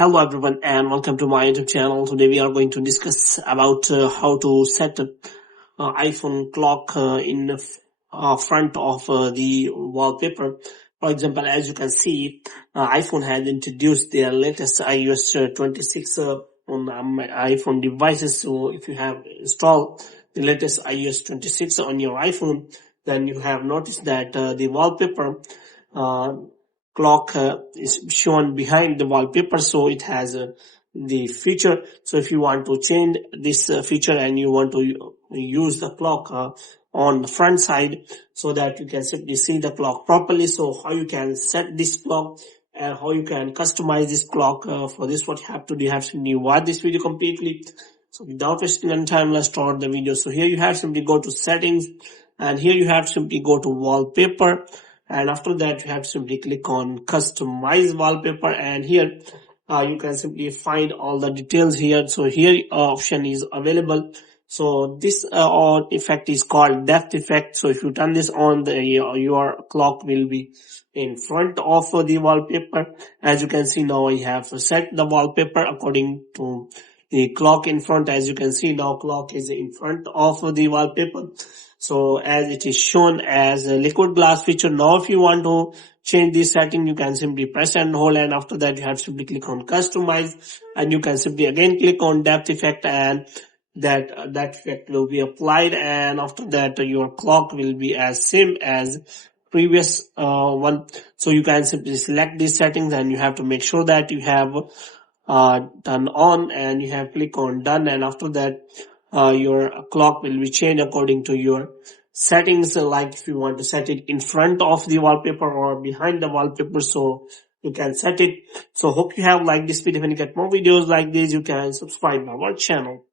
Hello everyone and welcome to my YouTube channel. Today we are going to discuss about how to set iPhone clock in the front of the wallpaper. For example, as you can see, iPhone has introduced their latest iOS 26 on my iPhone devices. So if you have installed the latest iOS 26 on your iPhone, then you have noticed that the wallpaper uh, clock is shown behind the wallpaper, so it has the feature. So if you want to change this feature and you want to use the clock on the front side so that you can simply see the clock properly, so how you can set this clock and how you can customize this clock, for this what you have to do, you have to watch this video completely. So without wasting any time, let's start the video. So here you have simply go to settings, and here you have simply go to wallpaper, and after that you have to simply click on customize wallpaper, and here you can simply find all the details here. So here option is available. So this effect is called depth effect. So if you turn this on, your clock will be in front of the wallpaper. As you can see, now I have set the wallpaper according to the clock in front. As you can see, now clock is in front of the wallpaper. So as it is shown as a liquid glass feature. Now if you want to change this setting, you can simply press and hold, and after that you have to simply click on customize, and you can simply again click on depth effect, and that effect will be applied, and after that your clock will be as same as previous one. So you can simply select these settings, and you have to make sure that you have turn on, and you have click on done, and after that your clock will be changed according to your settings, like if you want to set it in front of the wallpaper or behind the wallpaper, so you can set it. So hope you have liked this video. If you get more videos like this, you can subscribe our channel.